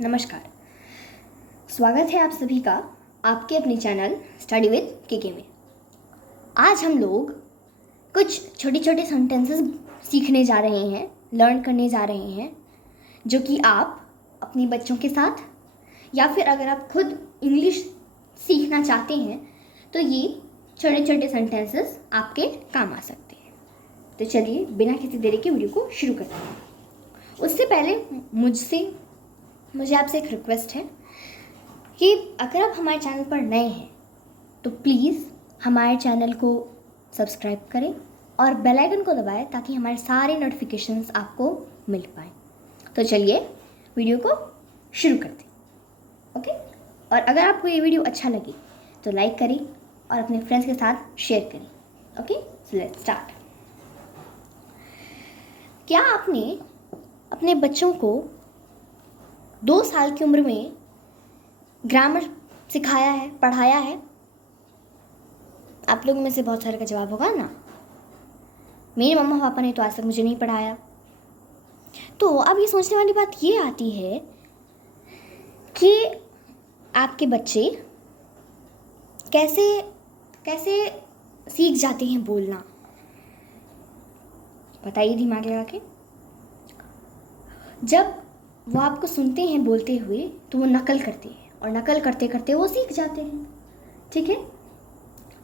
नमस्कार, स्वागत है आप सभी का आपके अपने चैनल स्टडी विद केके में। आज हम लोग कुछ छोटे छोटे सेंटेंसेस सीखने जा रहे हैं, लर्न करने जा रहे हैं, जो कि आप अपने बच्चों के साथ या फिर अगर आप खुद इंग्लिश सीखना चाहते हैं तो ये छोटे छोटे सेंटेंसेस आपके काम आ सकते हैं। तो चलिए बिना किसी देरी के वीडियो को शुरू करते हैं। उससे पहले मुझे आपसे एक रिक्वेस्ट है कि अगर आप हमारे चैनल पर नए हैं तो प्लीज़ हमारे चैनल को सब्सक्राइब करें और बेल आइकन को दबाएं ताकि हमारे सारे नोटिफिकेशंस आपको मिल पाएँ। तो चलिए वीडियो को शुरू करते हैं। ओके, और अगर आपको ये वीडियो अच्छा लगे तो लाइक करें और अपने फ्रेंड्स के साथ शेयर करें। Okay, so let's start. क्या आपने अपने बच्चों को 2 साल की उम्र में ग्रामर सिखाया है, पढ़ाया है? आप लोगों में से बहुत सारे का जवाब होगा ना, मेरे मम्मा पापा ने तो आज तक मुझे नहीं पढ़ाया। तो अब ये सोचने वाली बात ये आती है कि आपके बच्चे कैसे कैसे सीख जाते हैं बोलना, बताइए दिमाग लगा के। जब वो आपको सुनते हैं बोलते हुए तो वो नकल करते हैं और नकल करते करते वो सीख जाते हैं। ठीक है,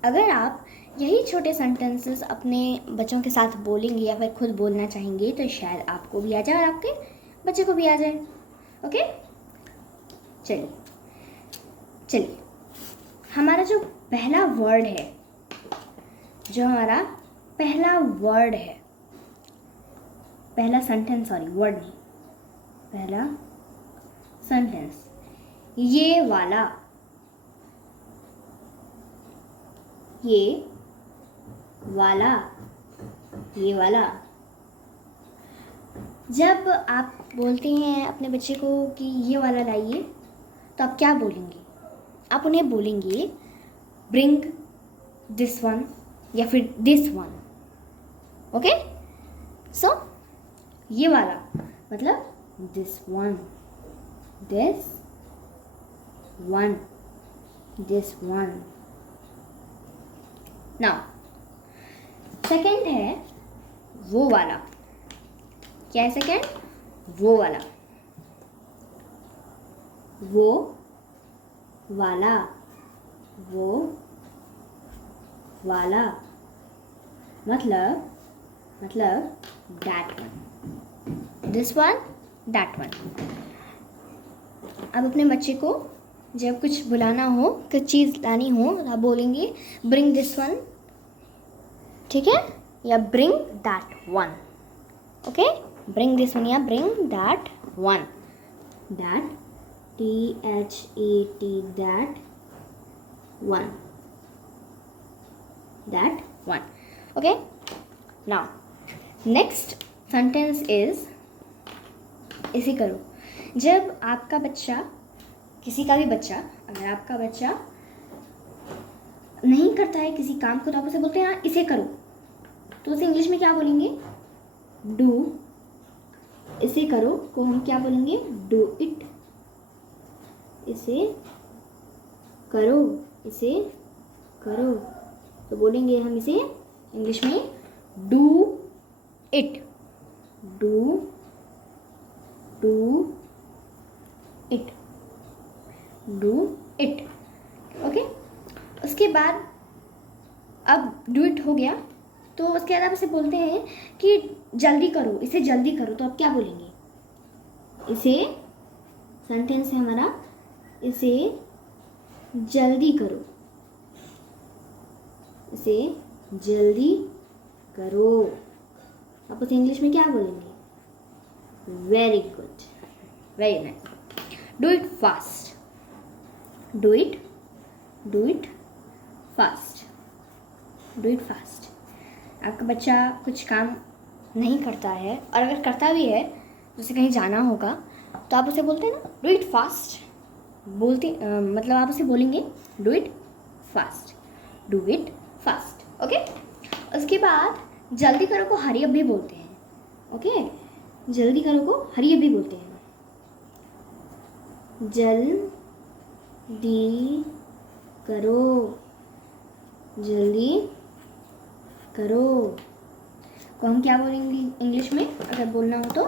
अगर आप यही छोटे सेंटेंसेस अपने बच्चों के साथ बोलेंगे या फिर खुद बोलना चाहेंगे तो शायद आपको भी आ जाए और आपके बच्चे को भी आ जाए। ओके, चलिए हमारा जो पहला वर्ड है, पहला सेंटेंस, वर्ड नहीं, पहला सेंटेंस, ये वाला जब आप बोलते हैं अपने बच्चे को कि ये वाला लाइए तो आप क्या बोलेंगे? आप उन्हें बोलेंगे ब्रिंग दिस वन या फिर दिस वन। ओके, सो ये वाला मतलब this one, now सेकेंड है वो वाला। क्या है सेकेंड? वो वाला मतलब that one, this one, that one। अब अपने बच्चे को जब कुछ बुलाना हो, कुछ चीज़ लानी हो तो आप बोलेंगे ब्रिंग दिस वन, ठीक है, या bring that one. Okay, bring this one या bring that one, that THAT, that one. Okay, now next sentence is इसे करो। जब आपका बच्चा, किसी का भी बच्चा, अगर आपका बच्चा नहीं करता है किसी काम को तो आप उसे बोलते हैं इसे करो, तो उसे इंग्लिश में क्या बोलेंगे? डू। इसे करो को हम क्या बोलेंगे? Do it. इसे करो तो बोलेंगे हम इसे इंग्लिश में do it. Do it. Okay, उसके बाद अब डू इट हो गया तो उसके बाद आप इसे बोलते हैं कि जल्दी करो, इसे जल्दी करो, तो आप क्या बोलेंगे? इसे सेंटेंस है हमारा, इसे जल्दी करो, इसे जल्दी करो। आप उसे इंग्लिश में क्या बोलेंगे? Very good, very nice. Do it fast, do it fast. आपका बच्चा कुछ काम नहीं करता है और अगर करता भी है, जैसे कहीं जाना होगा, तो आप उसे बोलते हैं ना डू इट फास्ट, मतलब आप उसे बोलेंगे डू इट फास्ट। ओके, उसके बाद जल्दी करो को हरी अप भी बोलते हैं। ओके, जल्दी करो को हरी अप भी बोलते हैं। जल्दी करो, जल्दी करो को हम क्या बोलेंगे इंग्लिश में? अगर बोलना हो तो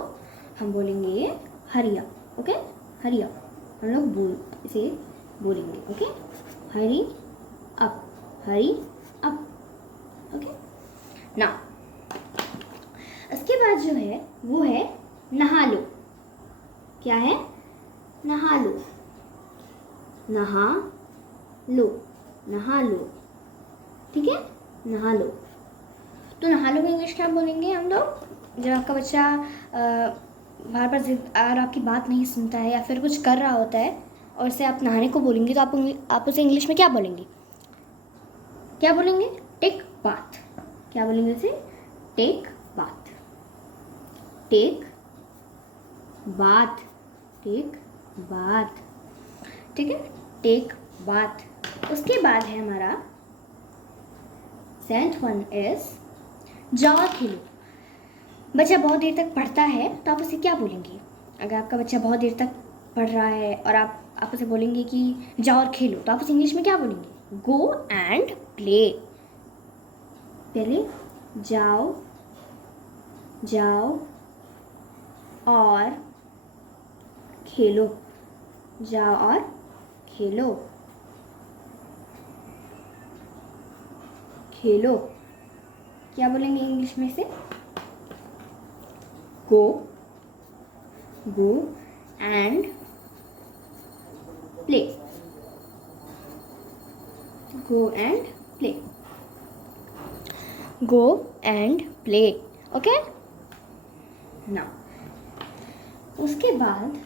हम बोलेंगे hurry up. Okay, hurry up हम लोग इसे बोलेंगे। Okay, hurry up, hurry up. Okay ना, इसके बाद जो है वो है नहा लो। क्या है? नहा लो, नहा लो, नहा लो। ठीक है, नहा लो। तो नहा लो में इंग्लिश क्या बोलेंगे हम लोग? जब आपका बच्चा बार बार अगर आपकी बात नहीं सुनता है या फिर कुछ कर रहा होता है और उसे आप नहाने को बोलेंगे तो आप उसे इंग्लिश में क्या बोलेंगे? क्या बोलेंगे? Take bath. क्या बोलेंगे उसे? Take bath, take bath, take bath. ठीक है, टेक बाथ। उसके बाद है हमारा 7th वन इज जाओ खेलो। बच्चा बहुत देर तक पढ़ता है तो आप उसे क्या बोलेंगे? अगर आपका बच्चा बहुत देर तक पढ़ रहा है और आप उसे बोलेंगे कि जाओ और खेलो तो आप उसे इंग्लिश में क्या बोलेंगे? गो एंड प्ले। पहले जाओ, जाओ और खेलो, जाओ और खेलो, खेलो। क्या बोलेंगे इंग्लिश में से? Go, go and play, go and play, go and play. Okay ना, उसके बाद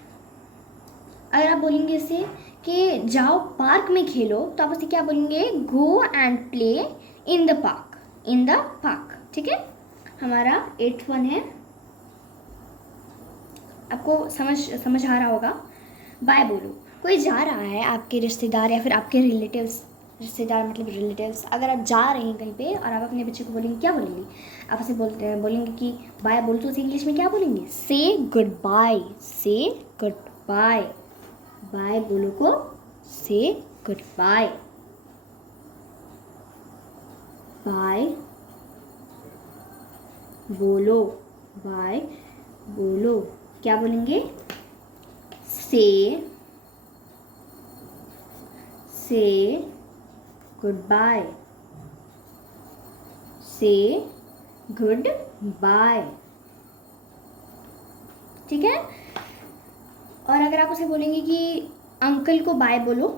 अगर आप बोलेंगे इसे कि जाओ पार्क में खेलो तो आप उसे क्या बोलेंगे? गो and play in the park, in the park. ठीक है, हमारा 8th वन है। आपको समझ आ रहा होगा। बाय बोलो। कोई जा रहा है, आपके रिश्तेदार या फिर आपके रिलेटिव्स, रिश्तेदार मतलब रिलेटिव्स, अगर आप जा रहे हैं कहीं पे और आप अपने बच्चे को बोलेंगे, क्या बोलेंगे? आप उसे बोलेंगे कि बाय बोलो तो उसे इंग्लिश में क्या बोलेंगे? से गुड बाय, से गुड बाय। बाय बोलो को से गुड बाय, बाय बोलो, बाय बोलो। क्या बोलेंगे? से गुड बाय, से गुड बाय। ठीक है, और अगर आप उसे बोलेंगे कि अंकल को बाय बोलो,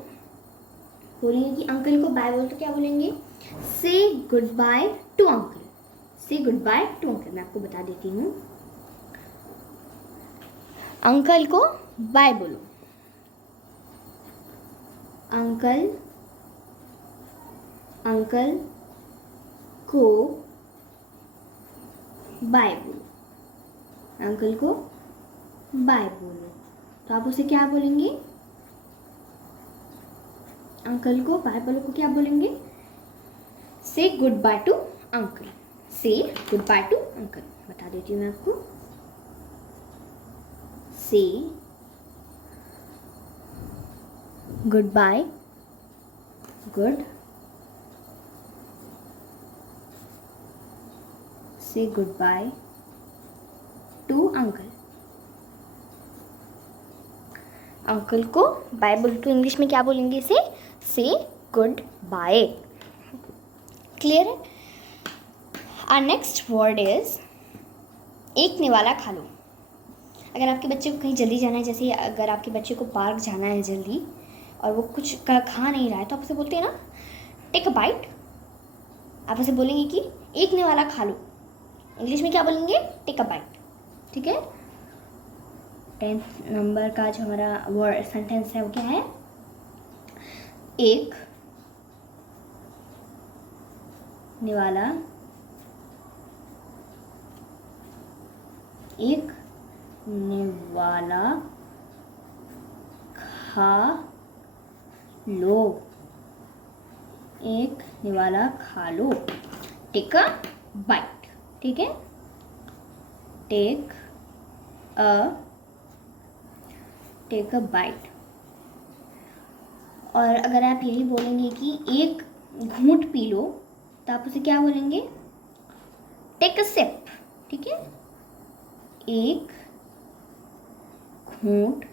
बोलेंगे कि अंकल को बाय बोलो तो क्या बोलेंगे? से गुड बाय टू अंकल, से गुड बाय टू अंकल। मैं आपको बता देती हूँ। अंकल को बाय बोलो, अंकल, अंकल को बाय बोलो, अंकल को बाय बोलो। तो आप उसे क्या बोलेंगे? अंकल को बाय बोलो को क्या बोलेंगे? से गुड बाय टू अंकल, से गुड बाय टू अंकल। बता देती हूँ मैं आपको। से गुड बाय, गुड, से good by two uncle. Uncle को बाय बोलो तो इंग्लिश में क्या बोलेंगे इसे? से गुड बाय। क्लियर है? आवर नेक्स्ट वर्ड इज एक निवाला खा लो। अगर आपके बच्चे को कहीं जल्दी जाना है, जैसे अगर आपके बच्चे को पार्क जाना है जल्दी और वो कुछ खा नहीं रहा है तो आप उसे बोलते हैं ना टेक अ बाइट। आप उसे बोलेंगे कि एक निवाला खा लो, इंग्लिश में क्या बोलेंगे? Take a bite. ठीक है, 10th नंबर का जो हमारा वर्ड सेंटेंस है वो क्या है? एक निवाला, एक निवाला खा लो, एक निवाला खा लो, टेक अ बाइट। ठीक है, टेक अ बाइट। और अगर आप यही बोलेंगे कि एक घूंट पी लो, तो आप उसे क्या बोलेंगे? Take a sip. ठीक है, एक घूंट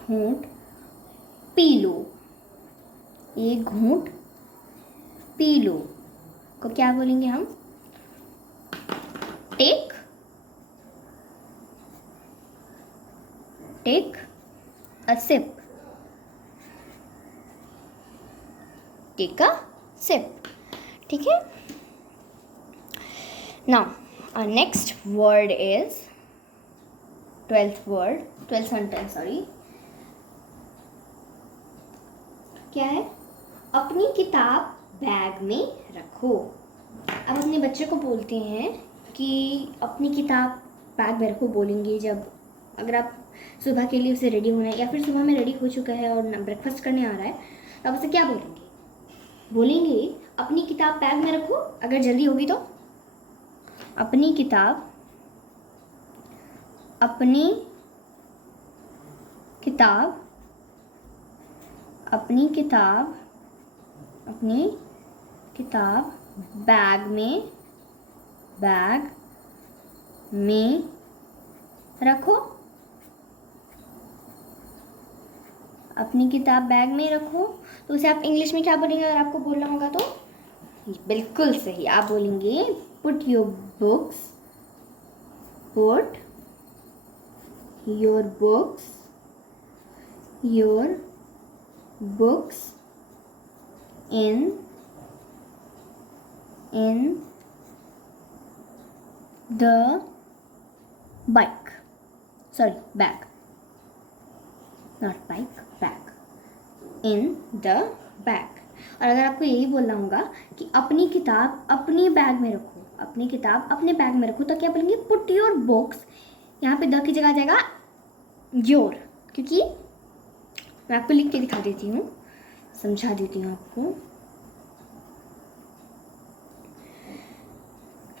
घूंट पी लो, एक घूंट पी लो को क्या बोलेंगे हम? Take a sip. Take a sip. ठीक है। Now our next word is 12th sentence, sorry. क्या है? अपनी किताब बैग में रखो। अब अपने बच्चे को बोलते हैं कि अपनी किताब बैग में रखो। बोलेंगे जब, अगर आप सुबह के लिए उसे रेडी होना है, या फिर सुबह में रेडी हो चुका है और ब्रेकफास्ट करने आ रहा है, तो आप उसे क्या बोलेंगे? बोलेंगे अपनी किताब बैग में रखो। अगर जल्दी होगी तो अपनी किताब अपनी किताब बैग में रखो। अपनी किताब बैग में रखो। तो उसे आप इंग्लिश में क्या बोलेंगे अगर आपको बोलना होगा तो? बिल्कुल सही, आप बोलेंगे put your books in the bag, not bike, bag, in the bag। और अगर आपको यही बोलना होगा कि अपनी किताब अपनी बैग में रखो, अपनी किताब अपने बैग में रखो, तो क्या बोलेंगे? Put your books. यहाँ पे द की जगह आ जाएगा योर, क्योंकि मैं आपको लिख के दिखा देती हूँ, समझा देती हूँ आपको।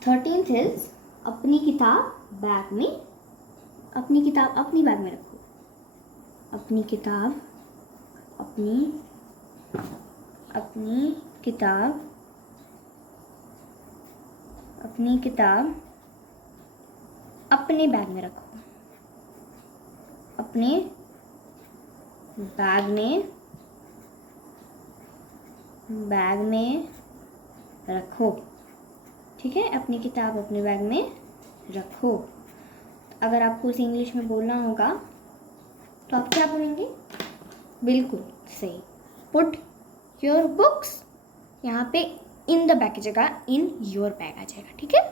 13th is अपनी किताब बैग में, अपनी किताब अपनी बैग में रखो। अपनी किताब अपने बैग में रखो। अपने बैग में रखो। ठीक है, अपनी किताब अपने बैग में रखो। अगर आपको उसे इंग्लिश में बोलना होगा तो आप क्या बोलेंगे? बिल्कुल सही, पुट योर बुक्स। यहाँ पे इन द बैग की जगह इन योर बैग आ जाएगा। ठीक है,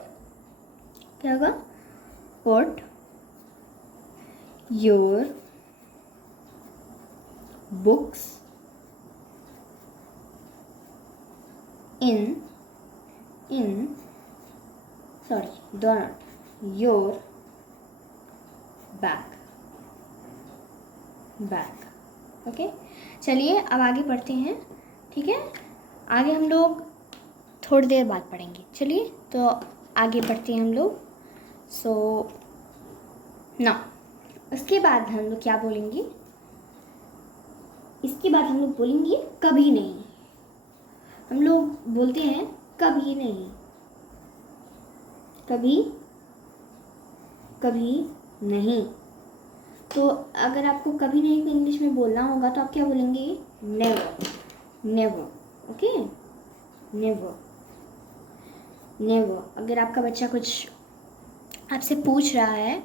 क्या होगा? Put your books in your bag. Okay, चलिए अब आगे बढ़ते हैं। ठीक है, आगे हम लोग थोड़ी देर बाद पढ़ेंगे। चलिए तो आगे बढ़ते हैं हम लोग। सो ना, उसके बाद हम लोग क्या बोलेंगे? इसके बाद हम लोग बोलेंगे कभी नहीं। हम लोग बोलते हैं कभी नहीं, कभी नहीं। तो अगर आपको कभी नहीं को इंग्लिश में बोलना होगा तो आप क्या बोलेंगे? नेवर। Okay, never. अगर आपका बच्चा कुछ आपसे पूछ रहा है,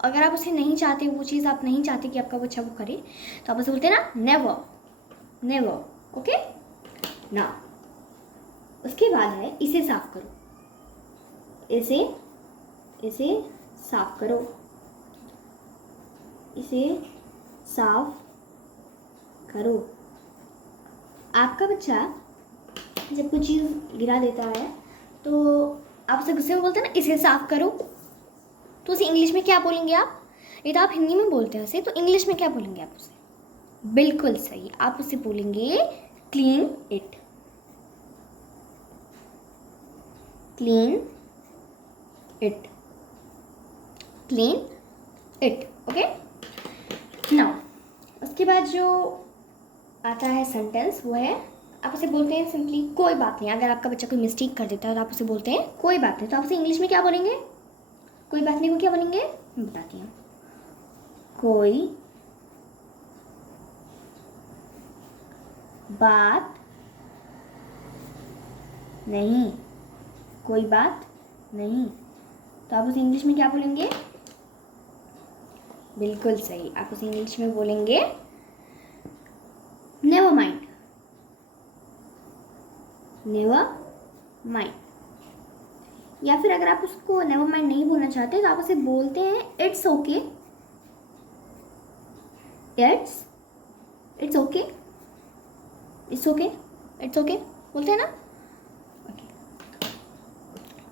अगर आप उसे नहीं चाहते, वो चीज़ आप नहीं चाहते कि आपका बच्चा वो करे, तो आप उसे बोलते हैं ना नेवर। ओके ना, उसके बाद है इसे साफ करो। इसे साफ करो। इसे साफ करो। आपका बच्चा जब कुछ चीज़ गिरा देता है तो आप उसे गुस्से में बोलते हैं ना इसे साफ करो, तो उसे इंग्लिश में क्या बोलेंगे आप? ये तो आप हिंदी में बोलते हैं उसे, तो इंग्लिश में क्या बोलेंगे आप उसे? बिल्कुल सही, आप उसे बोलेंगे क्लीन इट। ओके, नाउ उसके बाद जो आता है सेंटेंस वो है, आप उसे बोलते हैं सिंपली कोई बात नहीं। अगर आपका बच्चा कोई मिस्टेक कर देता है तो आप उसे बोलते हैं कोई बात नहीं। तो आप उसे इंग्लिश में क्या बोलेंगे? कोई बात नहीं को क्या बोलेंगे, मैं बताती हूँ। कोई बात नहीं, कोई बात नहीं। तो आप उसे इंग्लिश में क्या बोलेंगे? बिल्कुल सही, आप उसे इंग्लिश में बोलेंगे नेवर माइंड। Never mind. या फिर अगर आप उसको नेवर माइंड नहीं बोलना चाहते तो आप उसे बोलते हैं it's okay. It's okay, it's okay, it's okay बोलते हैं ना। ओके।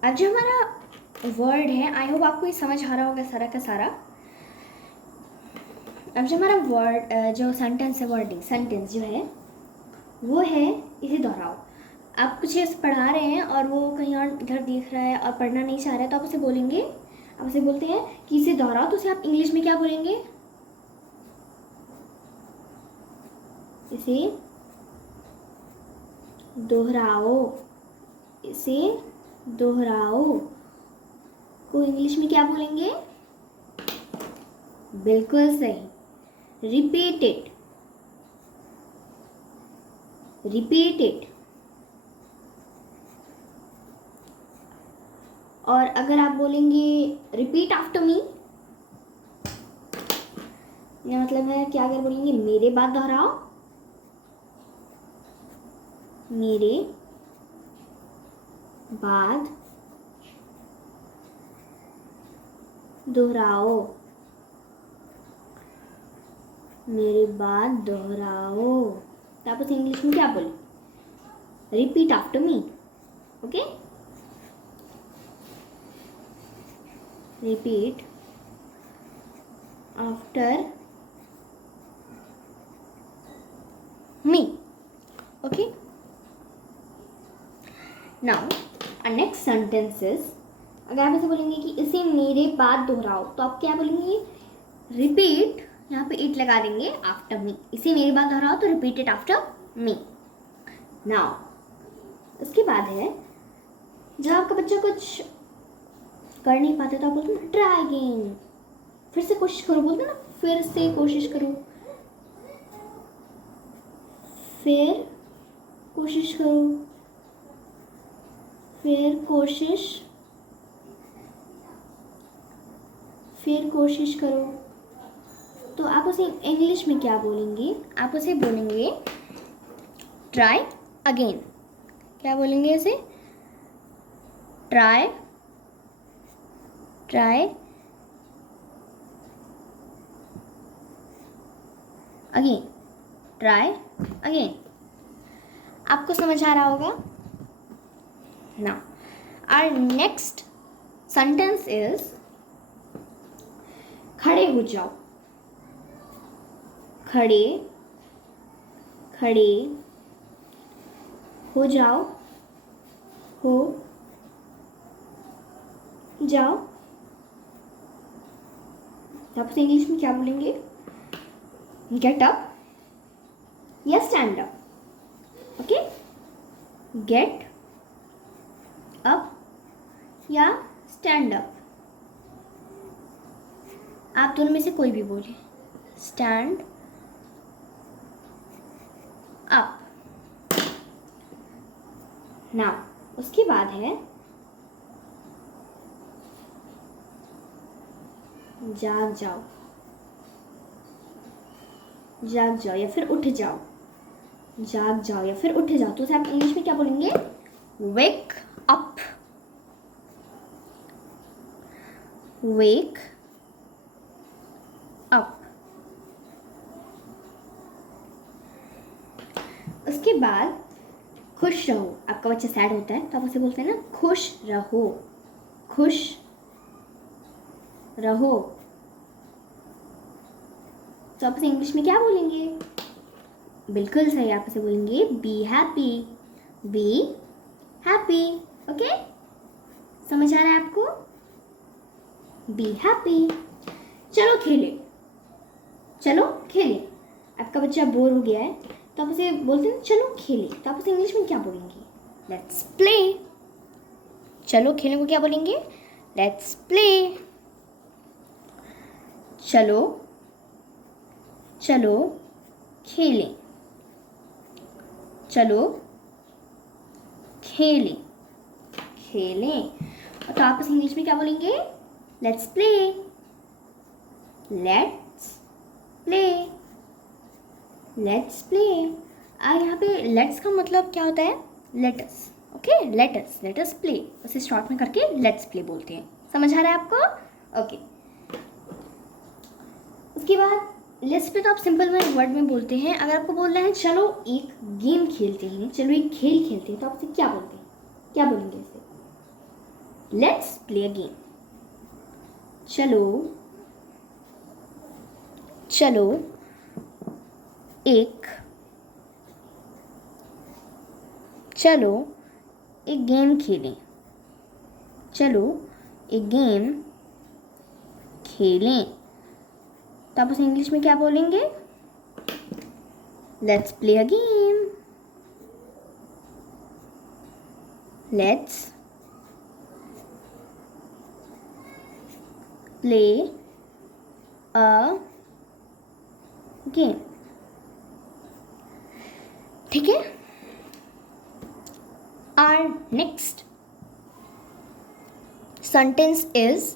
अब जो हमारा वर्ड है, आई होप आपको ये समझ आ रहा होगा सारा का सारा। अब जो हमारा वर्ड जो सेंटेंस है, वर्डिंग सेंटेंस जो है वो है इसे दोहराओ। आप कुछ ऐसे पढ़ा रहे हैं और वो कहीं और इधर देख रहा है और पढ़ना नहीं चाह रहा है तो आप उसे बोलेंगे, आप उसे बोलते हैं कि इसे दोहराओ। तो उसे आप इंग्लिश में क्या बोलेंगे? इसे दोहराओ, इसे दोहराओ को इंग्लिश में क्या बोलेंगे? बिल्कुल सही, रिपीट इट, रिपीट इट। और अगर आप बोलेंगे रिपीट आफ्टर मी, या मतलब है कि अगर बोलेंगे मेरे बाद दोहराओ, मेरे बाद दोहराओ, मेरे बाद दोहराओ। तो आप उसे इंग्लिश में क्या बोले? Repeat after me. Okay, repeat after me. Okay, now next sentence is, अगर आप ऐसे बोलेंगे कि इसे मेरे बाद दोहराओ तो आप क्या बोलेंगे? रिपीट, यहाँ पे इट लगा देंगे, आफ्टर मी। इसे मेरे बाद दोहराओ तो repeat it after me. Now उसके बाद है, जब आपका बच्चा कुछ कर नहीं पाते तो आप बोलते हैं ट्राई अगेन, फिर से कोशिश करो, बोलते हैं ना, फिर से कोशिश करो, फिर कोशिश करो, फिर कोशिश, फिर कोशिश करो। तो आप उसे इंग्लिश में क्या बोलेंगे? आप उसे बोलेंगे ट्राई अगेन। क्या बोलेंगे इसे? Try, try again, try again. आपको समझ आ रहा होगा ना। आवर नेक्स्ट सेंटेंस इज खड़े हो जाओ। खड़े, खड़े हो जाओ, हो जाओ। आप उसे इंग्लिश में क्या बोलेंगे? गेट अप या stand up. Okay, get up या स्टैंड अप, आप दोनों में से कोई भी बोले। Stand up. नाउ उसके बाद है जाग जाओ, जाग जाओ या फिर उठ जाओ, जाग जाओ या फिर उठ जाओ। तो उसे आप इंग्लिश में क्या बोलेंगे? Wake up, wake up. उसके बाद खुश रहो। आपका बच्चा सैड होता है तो आप उसे बोलते हैं ना खुश रहो, खुश रहो। तो आप उसे इंग्लिश में क्या बोलेंगे? बिल्कुल सही, आप उसे बोलेंगे be happy, be happy. Okay, समझ आ रहा है आपको? Be happy. चलो खेले, चलो खेले। आपका बच्चा बोर हो गया है तो आप उसे बोलते हैं चलो खेलें, तो आप उसे इंग्लिश में क्या बोलेंगे? Let's play. चलो खेलने को क्या बोलेंगे? Let's play. चलो चलो खेलें, चलो खेलें, खेलें। तो आप उसे इंग्लिश में क्या बोलेंगे? Let's play, let's play, let's play. यहाँ पे लेट्स का मतलब क्या होता है? Let us. Okay, let us, let us play, उसे शॉर्ट में करके लेट्स प्ले बोलते हैं। समझ आ रहा है आपको? ओके। उसके बाद लेट्स प्ले तो आप सिंपल में वर्ड में बोलते हैं। अगर आपको बोलना है चलो एक गेम खेलते हैं, चलो एक खेल खेलते हैं, तो आप उसे क्या बोलते हैं? क्या बोलेंगे इसे? Let's play a game. चलो चलो एक चलो एक गेम खेलें, चलो एक गेम खेलें। तो आप उसे इंग्लिश में क्या बोलेंगे? Let's play a game, let's play a game. ठीक है। Our next sentence is,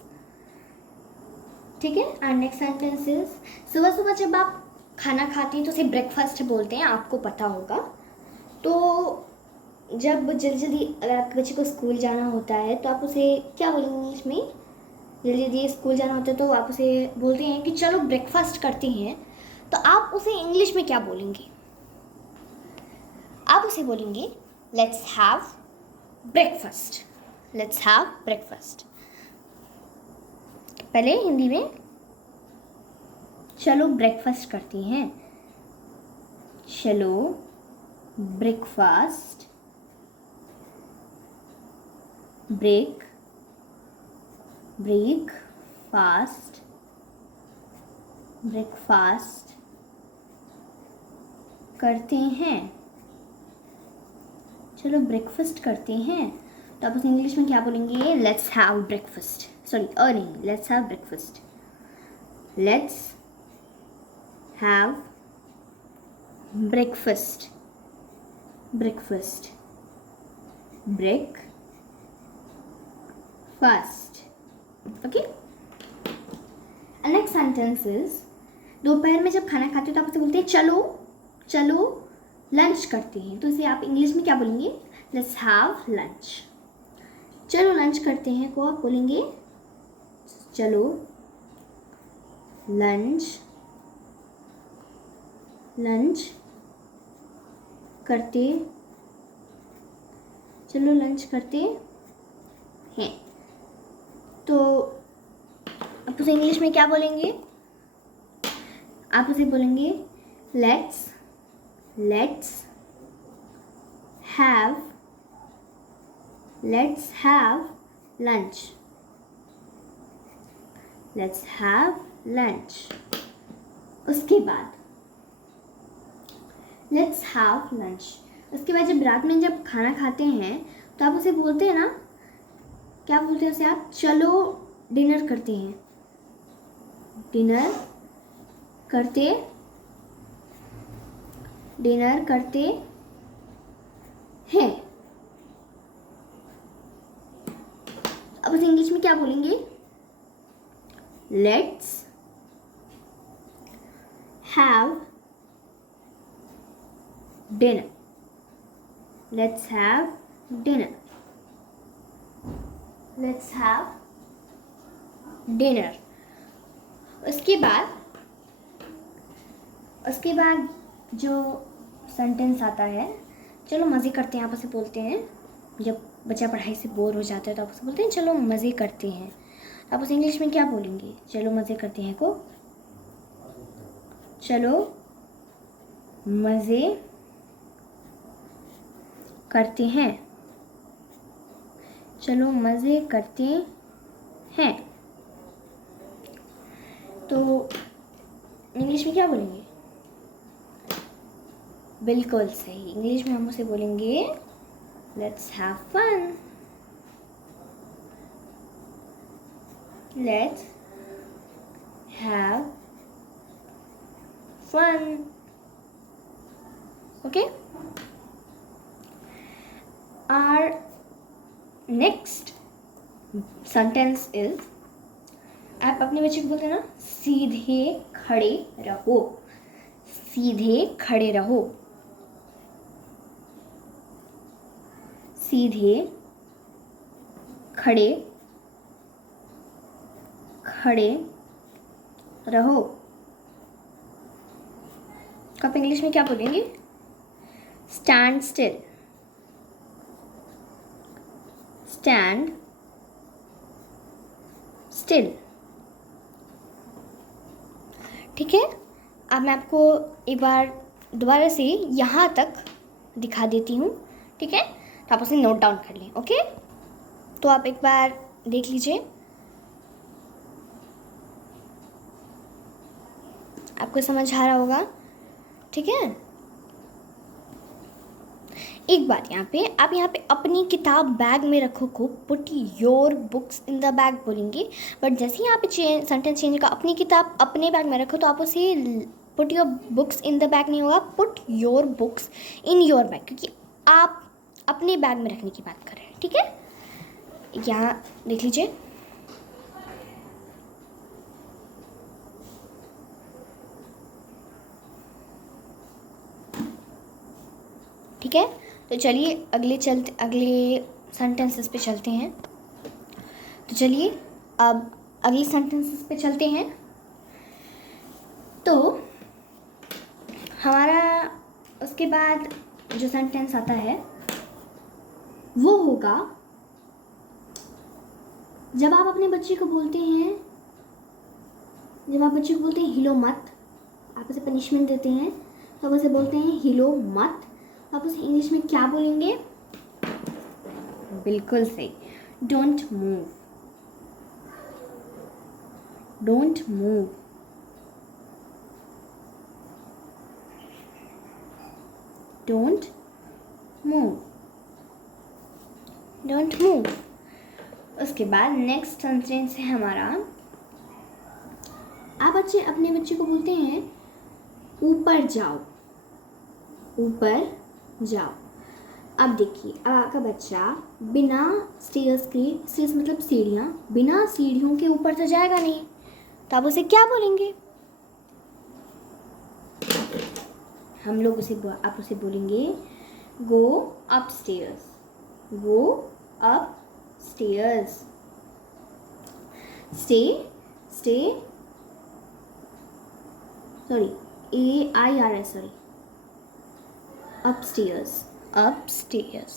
ठीक है, our next sentence is, सुबह सुबह जब आप खाना खाते हैं तो उसे ब्रेकफास्ट बोलते हैं, आपको पता होगा। तो जब जल्दी जल्दी अगर आपके बच्चे को स्कूल जाना होता है तो आप उसे क्या बोलेंगे इंग्लिश में? जल्दी जल्दी स्कूल जाना होता है तो आप उसे बोलते हैं कि चलो ब्रेकफास्ट करते हैं, तो आप उसे इंग्लिश में क्या बोलेंगे? आप उसे बोलेंगे let's have breakfast, let's have breakfast. पहले हिंदी में चलो ब्रेकफास्ट करते हैं, चलो ब्रेकफास्ट, ब्रेक ब्रेकफास्ट, ब्रेकफास्ट करते हैं, चलो ब्रेकफास्ट करते हैं। तो आप उस इंग्लिश में क्या बोलेंगे? लेट्स हैव ब्रेकफास्ट, सॉरी नहीं, let's have breakfast, let's have breakfast, breakfast, break fast. Okay. Next sentence is, दोपहर में जब खाना खाते हो तो आप उसे बोलते हैं चलो चलो लंच करते हैं, तो इसे आप इंग्लिश में क्या बोलेंगे? Let's have lunch. चलो लंच करते हैं को आप बोलेंगे चलो लंच, लंच करते, चलो लंच करते हैं। तो आप उसे इंग्लिश में क्या बोलेंगे? आप उसे बोलेंगे let's have lunch, let's have lunch. उसके बाद लेट्स हैव लंच, उसके बाद जब रात में जब खाना खाते हैं तो आप उसे बोलते हैं ना, क्या बोलते हैं उसे आप? चलो डिनर करते हैं, डिनर करते, डिनर करते हैं। अब उसे इंग्लिश में क्या बोलेंगे? Let's have dinner, let's have dinner, let's have dinner. उसके बाद जो सेंटेंस आता है, चलो मज़े करते हैं, आप उसे बोलते हैं। जब बच्चा पढ़ाई से बोर हो जाता है तो आप उसे बोलते हैं चलो मज़े करते हैं। आप उसे इंग्लिश में क्या बोलेंगे? चलो मज़े करते हैं को चलो मज़े करते हैं, चलो मज़े करते हैं। तो इंग्लिश में क्या बोलेंगे? बिल्कुल सही। इंग्लिश में हम उसे बोलेंगे let's have fun. Let's have fun. Okay, our next sentence is, आप अपने बच्चे को बोलते हैं ना, सीधे खड़े रहो। सीधे खड़े रहो। सीधे खड़े खड़े रहो। आप इंग्लिश में क्या बोलेंगे? Stand still. Stand still. ठीक है, अब मैं आपको एक बार दोबारा से यहाँ तक दिखा देती हूँ। ठीक है, तो आप उसे नोट डाउन कर लें। ओके, तो आप एक बार देख लीजिए, आपको समझ आ रहा होगा। ठीक है, एक बात यहाँ पे, आप यहाँ पे अपनी किताब बैग में रखो को put your books in the bag बोलेंगे, बट जैसे ही यहाँ पे सेंटेंस चेंज होगा, अपनी किताब अपने बैग में रखो, तो आप उसे put your books in the bag नहीं होगा, put your books in your bag, क्योंकि आप अपने बैग में रखने की बात कर रहे हैं। ठीक है, यहाँ देख लीजिए, ठीक है। तो चलिए अगले सेंटेंसेस पे चलते हैं। तो चलिए अब अगले सेंटेंसेस पे चलते हैं। तो हमारा उसके बाद जो सेंटेंस आता है वो होगा, जब आप अपने बच्चे को बोलते हैं, जब आप बच्चे को बोलते हैं हिलो मत, आप उसे पनिशमेंट देते हैं, तो आप उसे बोलते हैं हिलो मत। आप उसे इंग्लिश में क्या बोलेंगे? बिल्कुल सही, don't move. Don't move. Don't move. Don't move. उसके बाद नेक्स्ट सेंटेंस है हमारा, आप अपने बच्चे को बोलते हैं ऊपर जाओ। ऊपर जाओ। अब देखिए, अब आपका बच्चा बिना स्टेयर्स के, स्टेयर्स मतलब सीढ़ियाँ, बिना सीढ़ियों के ऊपर तो जाएगा नहीं, तो आप उसे क्या बोलेंगे? हम लोग आप उसे बोलेंगे go up stairs. Go up stairs. Stay sorry, AIRS, sorry, upstairs. Upstairs.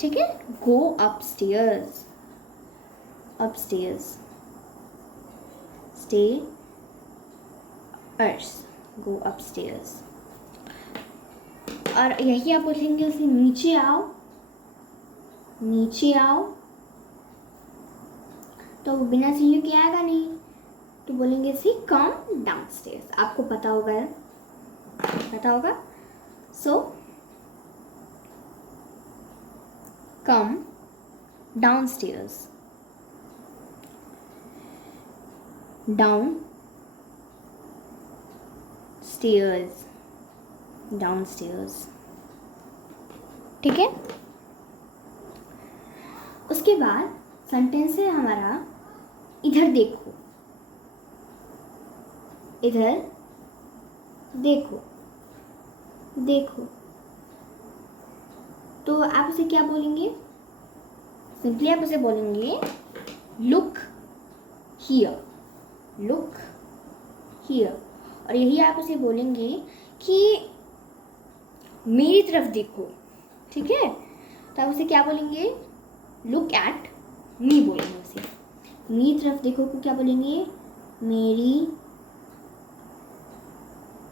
ठीक है, go upstairs. Upstairs. Stairs. Go upstairs. और यही आप बोलेंगे उसे नीचे आओ। नीचे आओ, तो वो बिना सीढ़ियों के आएगा नहीं, तो बोलेंगे सी कम डाउनस्टेयर्स। आपको पता होगा। सो कम डाउनस्टेयर्स। Down stairs. डाउनस्टेयर्स। ठीक है, उसके बाद सेंटेंस है हमारा इधर देखो। इधर देखो। देखो, तो आप उसे क्या बोलेंगे? सिंपली आप उसे बोलेंगे लुक हियर। Look here. और यही आप उसे बोलेंगे कि मेरी तरफ देखो। ठीक है, तो आप उसे क्या बोलेंगे? लुक एट मी बोलेंगे उसे। मेरी तरफ देखो को क्या बोलेंगे? मेरी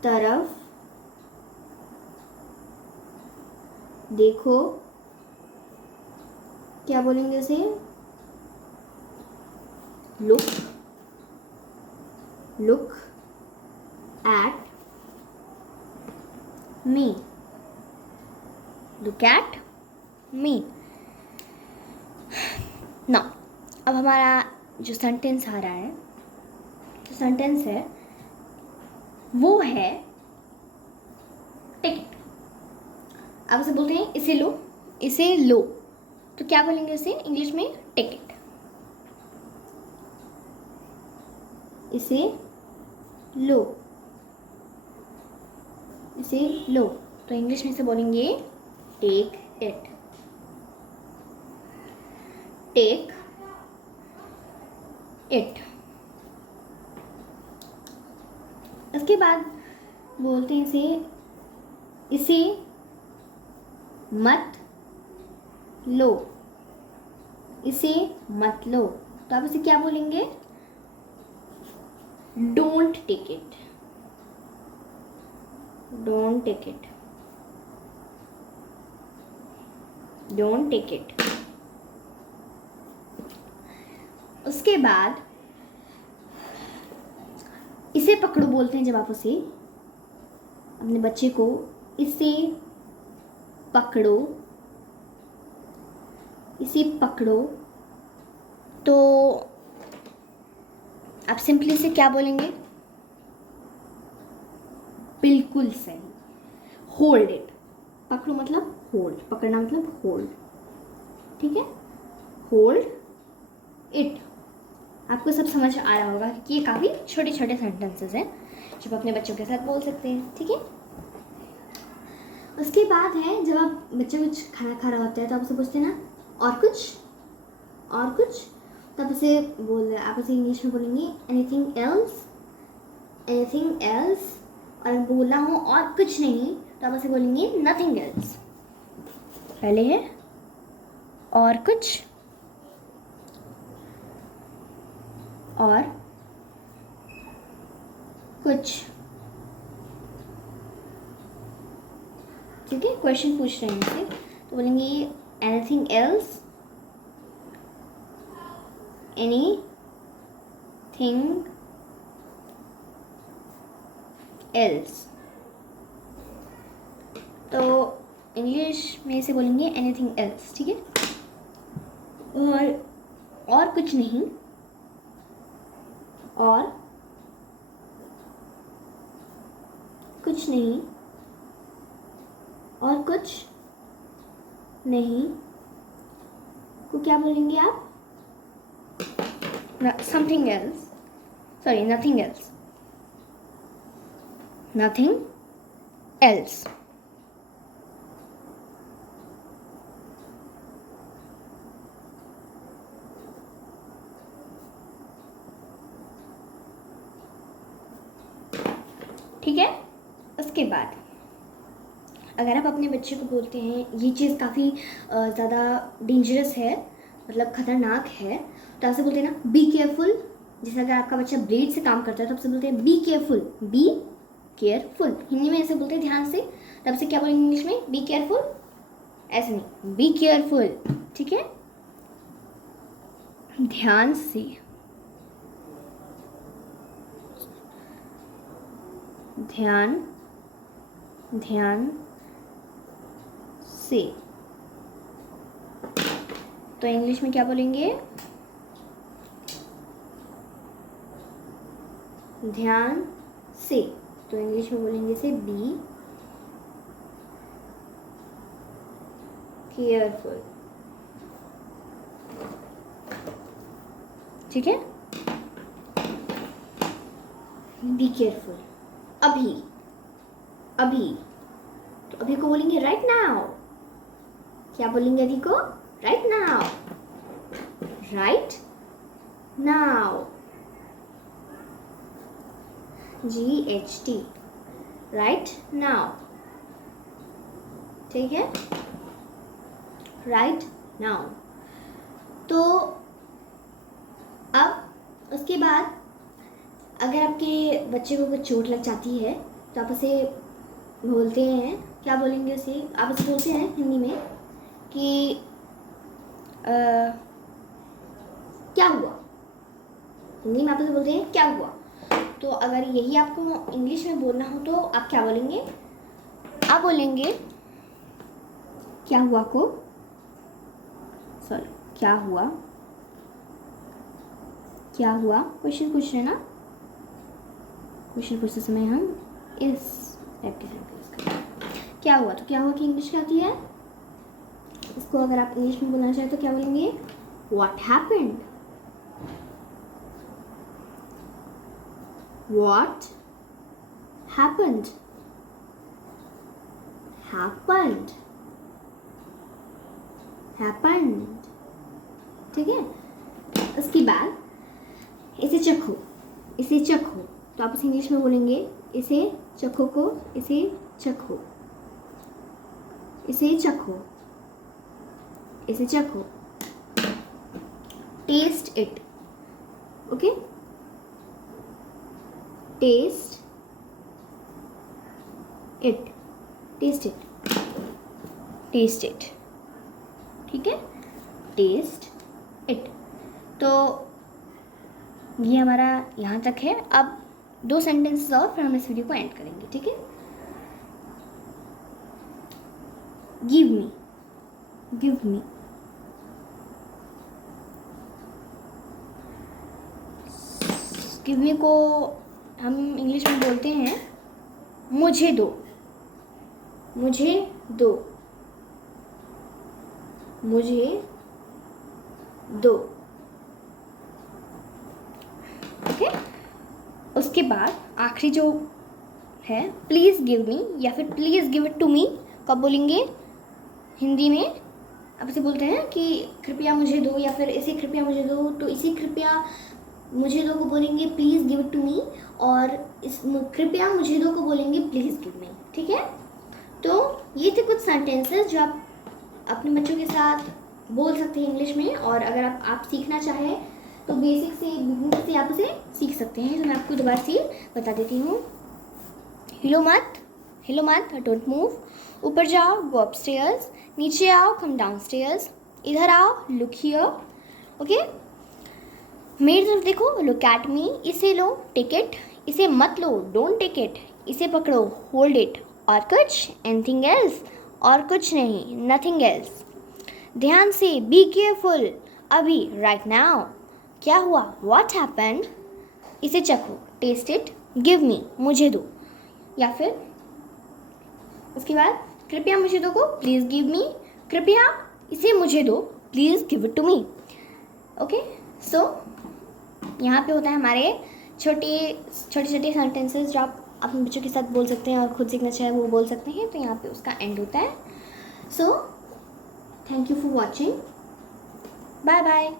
तरफ देखो। क्या बोलेंगे उसे? Look at me, look at me. ना अब हमारा जो सेंटेंस आ रहा है, जो सेंटेंस है वो है टिकट। आप उसे बोलते हैं इसे लो, इसे लो, तो क्या बोलेंगे उसे इंग्लिश में? टिकट। इसे लो, इसे लो, तो इंग्लिश में से बोलेंगे टेक इट, टेक इट। इसके बाद बोलते हैं इसे मत लो, इसे मत लो, तो आप इसे क्या बोलेंगे? Don't take it, don't take it, don't take it. उसके बाद इसे पकड़ो बोलते हैं जब आप उसे अपने बच्चे को इसे पकड़ो, इसे पकड़ो, तो आप सिंपली से क्या बोलेंगे? बिल्कुल सही, होल्ड इट। पकड़ो मतलब होल्ड, पकड़ना मतलब होल्ड, ठीक है? Hold it. आपको सब समझ आ रहा होगा कि ये काफ़ी छोटे छोटे सेंटेंसेस हैं जो आप अपने बच्चों के साथ बोल सकते हैं, ठीक है? उसके बाद है जब आप बच्चे कुछ खाना खा रहा होता है तो आप उसे पूछते हैं ना और कुछ, और कुछ, तब उसे आप उसे इंग्लिश में बोलेंगे एनीथिंग एल्स, एनीथिंग एल्स। और बोलना हो और कुछ नहीं तो आप उसे बोलेंगे नथिंग एल्स। पहले है और कुछ, और कुछ, ठीक है? क्वेश्चन पूछ रहे हैं इनसे तो बोलेंगे एनीथिंग एल्स, एनीथिंग एल्स। तो इंग्लिश में से बोलेंगे एनीथिंग एल्स, ठीक है? और कुछ नहीं, और कुछ नहीं, और कुछ नहीं को क्या बोलेंगे आप? Something else, sorry nothing else, nothing else. ठीक है? उसके बाद अगर आप अपने बच्चे को बोलते हैं ये चीज़ काफ़ी ज़्यादा डेंजरस है, मतलब ख़तरनाक है, तो आपसे बोलते हैं ना बी केयरफुल। जैसे अगर आपका बच्चा ब्लेड से काम करता है तो आपसे बोलते हैं be careful, be careful. Hindi में ऐसे बोलते हैं ध्यान से, तब से क्या बोलेंगे इंग्लिश में? बी केयरफुल, ऐसे नहीं, बी केयरफुल, ठीक है? ध्यान से, ध्यान, ध्यान से। तो इंग्लिश में क्या बोलेंगे? ध्यान से, तो इंग्लिश में बोलेंगे से बी केयरफुल, ठीक है? Be careful. अभी, अभी, तो अभी को बोलेंगे राइट नाउ। क्या बोलेंगे अभी को? Right now, right now, GHT, right now, ठीक है? Right now. तो अब उसके बाद अगर आपके बच्चे को कुछ चोट लग जाती है तो आप उसे बोलते हैं, क्या बोलेंगे उसे? आप उसे बोलते हैं हिंदी में कि क्या हुआ? हिंदी में आप उसे बोलते हैं क्या हुआ। तो अगर यही आपको इंग्लिश में बोलना हो तो आप क्या बोलेंगे? आप बोलेंगे क्या हुआ को, सॉरी क्या हुआ, क्या हुआ क्वेश्चन पूछ रहे हैं ना, क्वेश्चन पूछते समय हम इस टाइप के सेंटेंस करें। क्या हुआ, तो क्या हुआ की इंग्लिश क्या आती है, इसको अगर आप इंग्लिश में बोलना चाहें तो क्या बोलेंगे, what happened, what happened, happened, happened, ठीक है। उसके बाद इसे चखो, इसे चखो, तो आप इसे इंग्लिश में बोलेंगे इसे चखो को, इसे चखो, इसे चखो, इसे चखो, taste it, okay, taste it, taste it, taste it, ठीक है, टेस्ट इट। तो ये हमारा यहाँ तक है। अब 2 सेंटेंसेस और फिर हम इस वीडियो को एंड करेंगे, ठीक है। Give me, give me, give me को हम इंग्लिश में बोलते हैं मुझे दो, मुझे दो, मुझे दो, ओके। उसके बाद आखिरी जो है प्लीज़ गिव मी या फिर please give it to me, कब बोलेंगे हिंदी में, अब इसे बोलते हैं कि कृपया मुझे दो या फिर इसे कृपया मुझे दो, तो इसे कृपया मुझे दो को बोलेंगे please give it to me, और इस कृपया मुझे दो को बोलेंगे प्लीज़ गिव मी, ठीक है। तो ये थे कुछ सेंटेंसेस जो आप अपने बच्चों के साथ बोल सकते हैं इंग्लिश में, और अगर आप सीखना चाहें तो बेसिक से बिगिनिंग से आप उसे सीख सकते हैं। तो मैं आपको दोबारा से बता देती हूँ, हिलो मत, हिलो मत, डोंट मूव, ऊपर जाओ गो अपस्टेयर्स, नीचे आओ कम डाउनस्टेयर्स, इधर आओ लुक हियर, ओके, मेरी तरफ देखो लुक एट मी, इसे लो टेक इट, इसे मत लो डोंट टेक इट, इसे पकड़ो होल्ड इट, और कुछ एनीथिंग एल्स, और कुछ नहीं नथिंग एल्स, ध्यान से बी केयरफुल, अभी राइट नाउ, क्या हुआ व्हाट हैपेंड, इसे चखो टेस्ट इट, गिव मी मुझे दो, या फिर उसके बाद कृपया मुझे दो को प्लीज़ गिव मी, कृपया इसे मुझे दो please give it to me, okay. So यहाँ पे होता है हमारे छोटे छोटे सेंटेंसेस जो आप अपने बच्चों के साथ बोल सकते हैं और खुद सीखना चाहे वो बोल सकते हैं, तो यहाँ पे उसका एंड होता है। So thank you for watching, bye bye.